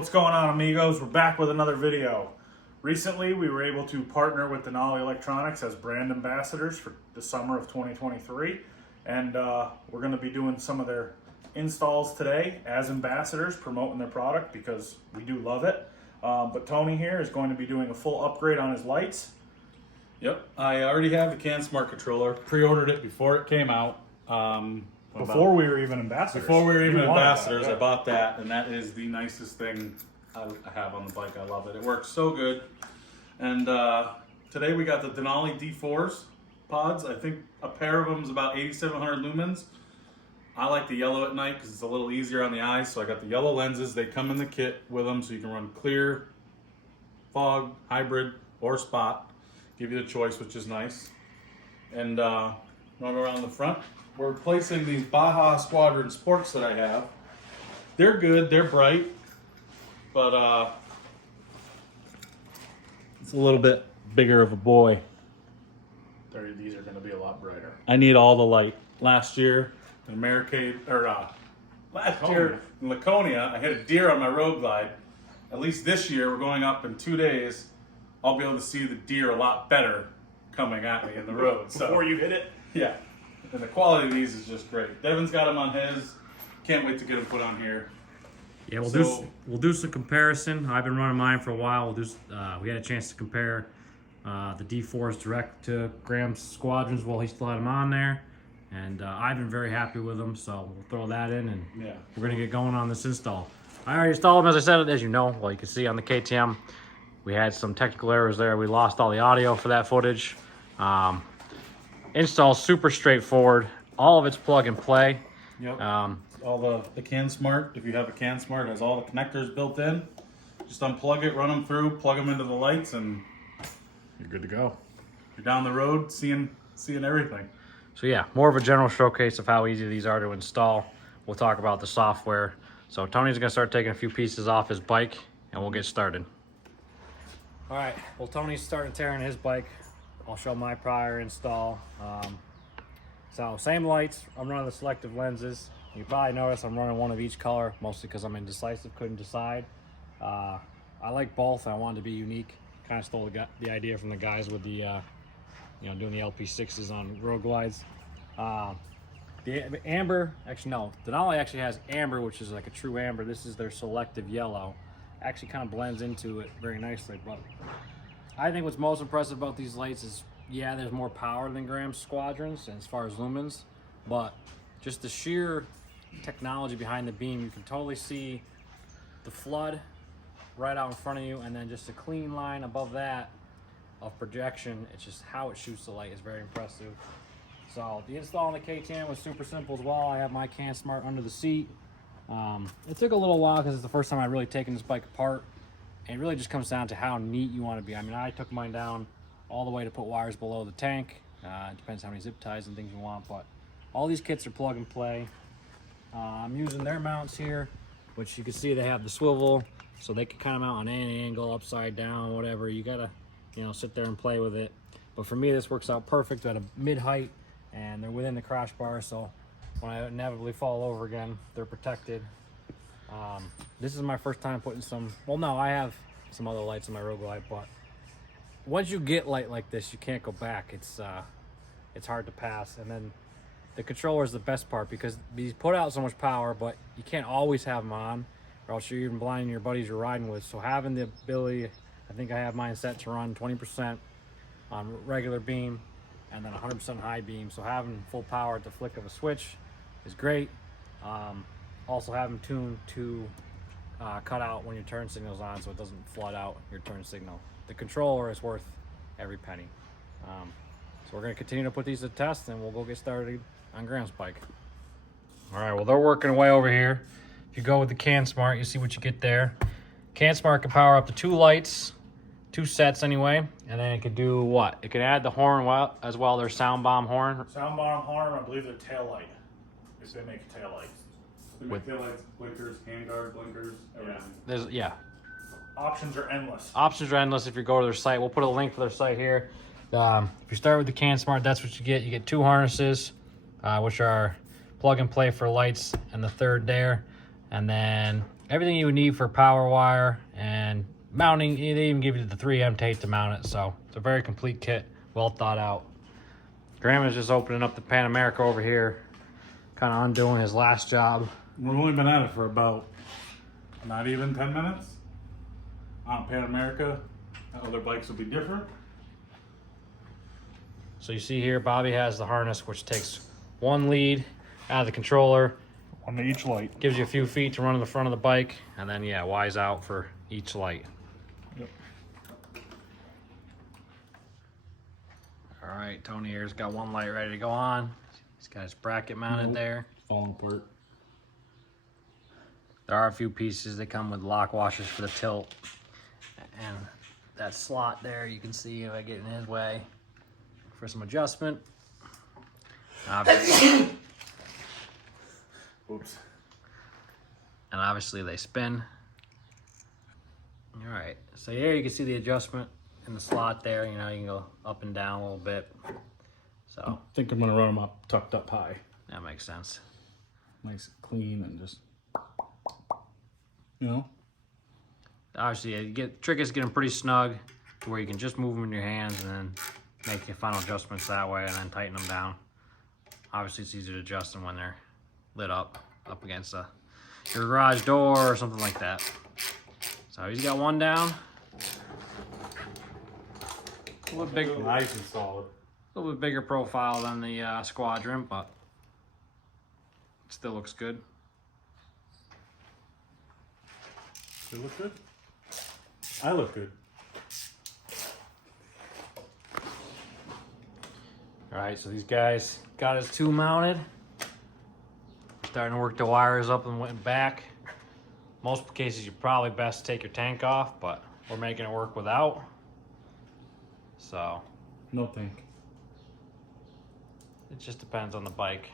What's going on, amigos? We're back with another video. Recently, we were able to partner with Denali Electronics as brand ambassadors for the summer of 2023. And we're going to be doing some of their installs today as ambassadors, promoting their product because we do love it. But Tony here is going to be doing a full upgrade on his lights. Yep, I already have the CANsmart controller. Pre-ordered it before it came out. Before we were even ambassadors. Before we were even ambassadors, that, yeah. I bought that, and that is the nicest thing I have on the bike. I love it. It works so good. And today we got the Denali D4s pods. I think a pair of them is about 8,700 lumens. I like the yellow at night because it's a little easier on the eyes. So I got the yellow lenses. They come in the kit with them, so you can run clear, fog, hybrid, or spot. Give you the choice, which is nice. And run around the front. We're replacing these Baja Squadron Sports that I have. They're good, they're bright, but it's a little bit bigger of a boy. These are going to be a lot brighter. I need all the light. Last year in last year in Laconia, I hit a deer on my road glide. At least this year, we're going up in 2 days. I'll be able to see the deer a lot better coming at me in the road. Before you hit it? Yeah. And the quality of these is just great. Devin's got them on his. Can't wait to get them put on here. Yeah, we'll do some comparison. I've been running mine for a while. We had a chance to compare the D4s direct to Graham's Squadrons while he still had them on there, and I've been very happy with them. So we'll throw that in, and we're gonna get going on this install. I already installed them, as I said, as you know. Well, you can see on the KTM, we had some technical errors there. We lost all the audio for that footage. Install super straightforward. All of it's plug and play. Yep. All the CANsmart, if you have a CANsmart, has all the connectors built in. Just unplug it, run them through, plug them into the lights, and you're good to go. You're down the road seeing everything. So yeah, more of a general showcase of how easy these are to install. We'll talk about the software. So Tony's gonna start taking a few pieces off his bike, and we'll get started. All right, well, Tony's starting tearing his bike. I'll show my prior install. So same lights, I'm running the selective lenses. You probably notice I'm running one of each color, mostly because I'm indecisive, couldn't decide. I like both, I wanted to be unique. Kind of stole the idea from the guys with the, doing the LP6s on road glides. The amber, actually no, Denali actually has amber, which is like a true amber. This is their selective yellow. Actually kind of blends into it very nicely, but I think what's most impressive about these lights is, yeah, there's more power than Graham's Squadrons as far as lumens, but just the sheer technology behind the beam. You can totally see the flood right out in front of you, and then just a clean line above that of projection. It's just how it shoots the light is very impressive. So the install on the KTM was super simple as well. I have my CANsmart under the seat. It took a little while because it's the first time I've really taken this bike apart. And it really just comes down to how neat you want to be. I mean, I took mine down all the way to put wires below the tank. It depends how many zip ties and things you want, but all these kits are plug and play. I'm using their mounts here, which you can see they have the swivel, so they can kind of mount on any angle, upside down, whatever. You gotta, sit there and play with it. But for me, this works out perfect at a mid-height, and they're within the crash bar, so when I inevitably fall over again, they're protected. This is my first time putting I have some other lights in my road glide, but once you get light like this, you can't go back. It's hard to pass. And then the controller is the best part because these put out so much power, but you can't always have them on, or else you're even blinding your buddies you're riding with. So having the ability, I think I have mine set to run 20% on regular beam and then 100% high beam. So having full power at the flick of a switch is great. Also have them tuned to cut out when your turn signal's on, so it doesn't flood out your turn signal. The controller is worth every penny. So we're going to continue to put these to test, and we'll go get started on Graham's bike. All right, well, they're working away over here. If you go with the CANsmart, you see what you get there. CANsmart can power up to 2 lights, 2 sets anyway, and then it could do what? It can add the horn as well, their sound bomb horn. Sound bomb horn, I believe their tail light. If they make tail lights. With taillights, blinkers, handguard, blinkers, everything. Options are endless. Options are endless if you go to their site. We'll put a link for their site here. If you start with the CANsmart, that's what you get. You get 2 harnesses, which are plug and play for lights, and the third there. And then everything you would need for power wire and mounting. They even give you the 3M tape to mount it, so it's a very complete kit, well thought out. Grandma's just opening up the Pan America over here, kind of undoing his last job. We've only been at it for about not even 10 minutes. On Pan America, other bikes will be different. So you see here, Bobby has the harness, which takes one lead out of the controller, On each light. gives you a few feet to run to the front of the bike, and then yeah, Y's out for each light. Yep. All right, Tony here's got one light ready to go on. He's got his bracket mounted there. Falling apart. There are a few pieces that come with lock washers for the tilt. And that slot there, you can see if I get in his way for some adjustment. Oops. And obviously they spin. All right, so here you can see the adjustment in the slot there. You know, you can go up and down a little bit. So I think I'm gonna run them up, tucked up high. that makes sense. Nice, clean, and just, you know. Obviously, trick is getting pretty snug to where you can just move them in your hands and then make your final adjustments that way and then tighten them down. Obviously, it's easier to adjust them when they're lit up against your garage door or something like that. So he's got one down. A little bit Nice and solid. a little bit bigger profile than the Squadron, but it still looks good. They look good. I look good. All right, so these guys got his two mounted. Starting to work the wires up and went back. Most cases, you're probably best to take your tank off, but we're making it work without. So No think. it just depends on the bike.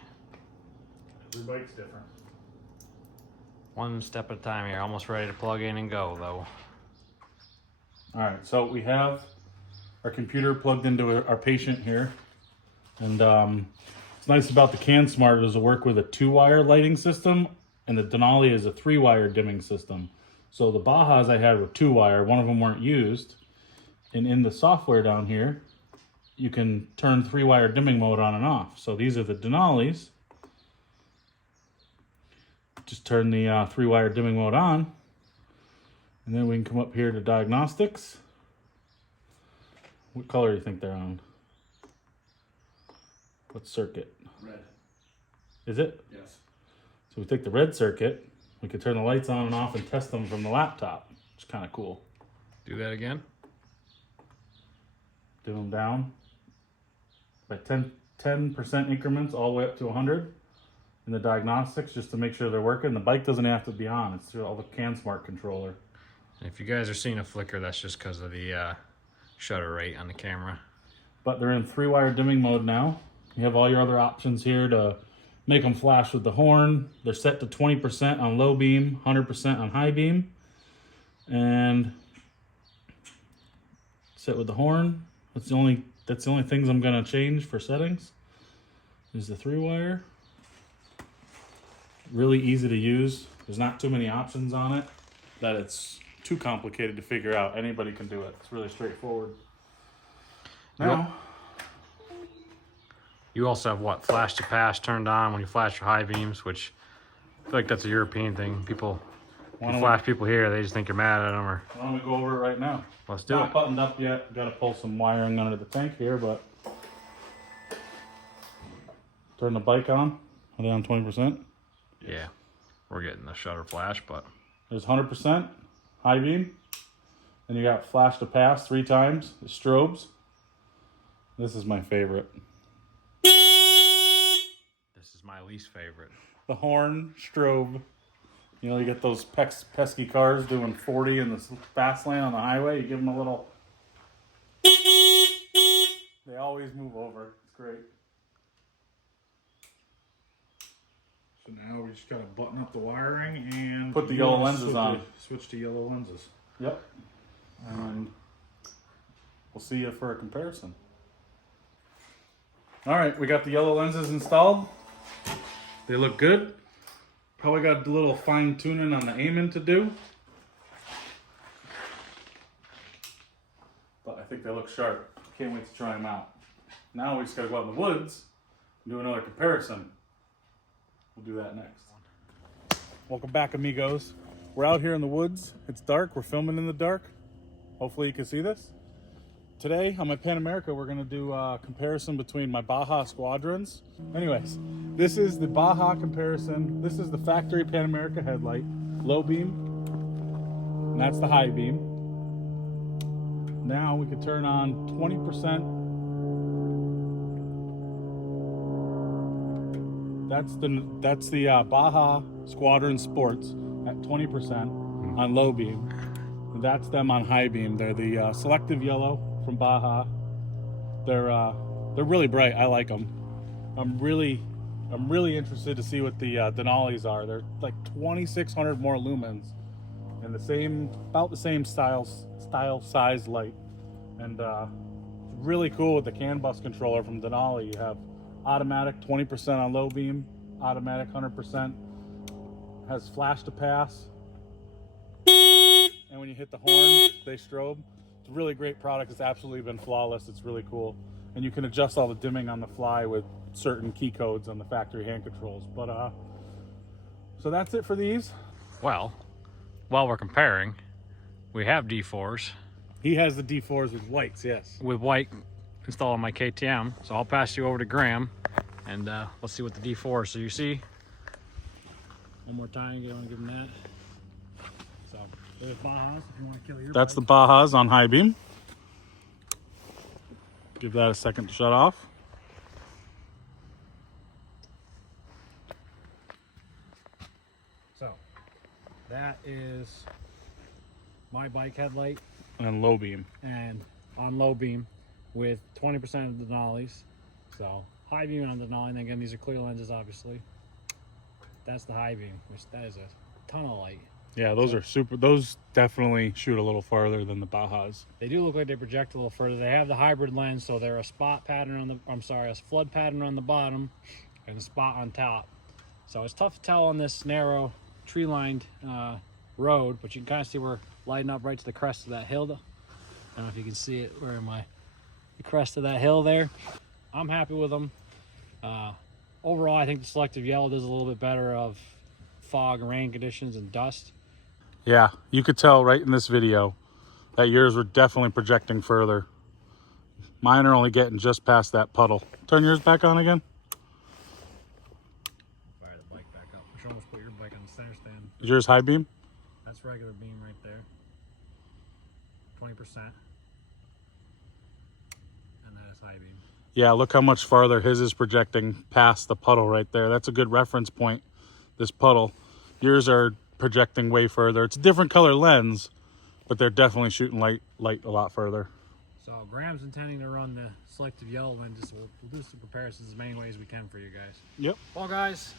Every bike's different. One step at a time here. Almost ready to plug in and go, though. All right, so we have our computer plugged into our patient here. And what's nice about the CANsmart is to work with a 2-wire lighting system, and the Denali is a 3-wire dimming system. So the Bajas I had were 2-wire, one of them weren't used. And in the software down here, you can turn 3-wire dimming mode on and off. So these are the Denalis. Just turn the 3-wire dimming mode on. And then we can come up here to diagnostics. What color do you think they're on? What circuit? Red. Is it? Yes. So we take the red circuit, we can turn the lights on and off and test them from the laptop, which is kind of cool. Do that again. Dim them down by 10% increments all the way up to 100 in the diagnostics just to make sure they're working. The bike doesn't have to be on, it's through all the CANsmart controller. And if you guys are seeing a flicker, that's just because of the shutter rate on the camera. But they're in 3-wire dimming mode now. You have all your other options here to make them flash with the horn. They're set to 20% on low beam, 100% on high beam. And set with the horn. That's the only things I'm gonna change for settings. Is the 3-wire. Really easy to use. There's not too many options on it that it's too complicated to figure out. Anybody can do it. It's really straightforward. Now, You also have what? Flash to pass turned on when you flash your high beams, which I feel like that's a European thing. People, why you don't flash people here, they just think you're mad at them. Or why don't we go over it right now? let's do Not it. buttoned up yet. Got to pull some wiring under the tank here, but turn the bike on. Are they on 20%? Yeah, we're getting the shutter flash, but There's 100% high beam. Then you got flash to pass 3 times. The strobes. This is my favorite. this is my least favorite. The horn strobe. You know, you get those pesky cars doing 40 in the fast lane on the highway. You give them a little. They always move over. It's great. So now we just gotta button up the wiring and Put the yellow lenses on. Switch to yellow lenses. Yep. And we'll see you for a comparison. All right, we got the yellow lenses installed. They look good. Probably got a little fine tuning on the aiming to do. But I think they look sharp. Can't wait to try them out. Now we just gotta go out in the woods and do another comparison. We'll do that next. Welcome back, amigos. We're out here in the woods. It's dark. We're filming in the dark. Hopefully you can see this. Today on my Pan America, we're gonna do a comparison between my Baja Squadrons. Anyways, this is the Baja comparison. This is the factory Pan America headlight, low beam, and that's the high beam. Now we can turn on 20%. That's the Baja Squadron Sports at 20% on low beam. And that's them on high beam. They're the selective yellow from Baja. They're really bright. I like them. I'm really interested to see what the Denalis are. They're like 2,600 more lumens and about the same style size light. And it's really cool with the CAN bus controller from Denali. You have automatic 20% on low beam, automatic 100%, has flash to pass, and when you hit the horn they strobe. It's a really great product. It's absolutely been flawless. It's really cool, and you can adjust all the dimming on the fly with certain key codes on the factory hand controls. But so that's it for these. Well, while we're comparing, we have D4s. He has the D4s with whites, yes. With white installed on my KTM. So I'll pass you over to Graham and let's see what the D4 is. So you see, one more time, you want to give him that. So there's Bajas if you want to kill your That's bike. the Bajas on high beam. Give that a second to shut off. So that is my bike headlight And low beam. and on low beam with 20% of the Denalis. So high beam on the Denali, and again these are clear lenses obviously. That's the high beam, which that is a ton of light. Yeah, those are super. Those definitely shoot a little farther than the Bajas. They do look like they project a little further. They have the hybrid lens, so they're a spot pattern on the, a flood pattern on the bottom and a spot on top. So it's tough to tell on this narrow tree-lined road, but you can kind of see we're lighting up right to the crest of that hill. I don't know if you can see it. Where am I? The crest of that hill there. I'm happy with them. Overall, I think the selective yellow does a little bit better of fog, rain conditions, and dust. Yeah, you could tell right in this video that yours were definitely projecting further. Mine are only getting just past that puddle. Turn yours back on again. Fire the bike back up. We should almost put your bike on the center stand. Is yours high beam? That's regular beam right there. 20%. And that is high beam. Yeah, look how much farther his is projecting past the puddle right there. That's a good reference point, this puddle. Yours are projecting way further. It's a different color lens, but they're definitely shooting light a lot further. So Graham's intending to run the selective yellow lenses. We'll do some comparisons as many ways as we can for you guys. Yep. Well guys,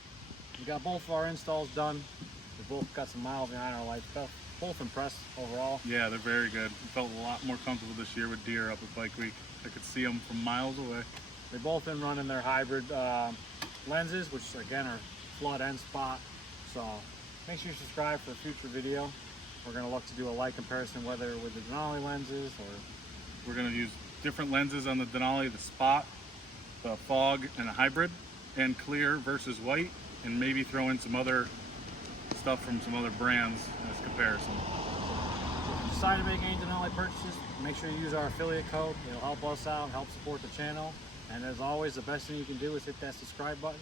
we got both of our installs done. We both got some miles behind our lights. Both impressed overall. Yeah, they're very good. I felt a lot more comfortable this year with deer up at Bike Week. I could see them from miles away. They've both been running their hybrid lenses, which again are flood and spot. So make sure you subscribe for a future video. We're going to look to do a light comparison, whether with the Denali lenses or... We're going to use different lenses on the Denali, the spot, the fog, and the hybrid, and clear versus white, and maybe throw in some other stuff from some other brands as comparison. If you decide to make any Denali purchases, make sure you use our affiliate code. It'll help us out, help support the channel. And as always, the best thing you can do is hit that subscribe button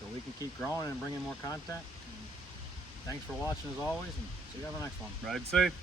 so we can keep growing and bringing more content. And thanks for watching as always, and see you on the next one. Ride safe.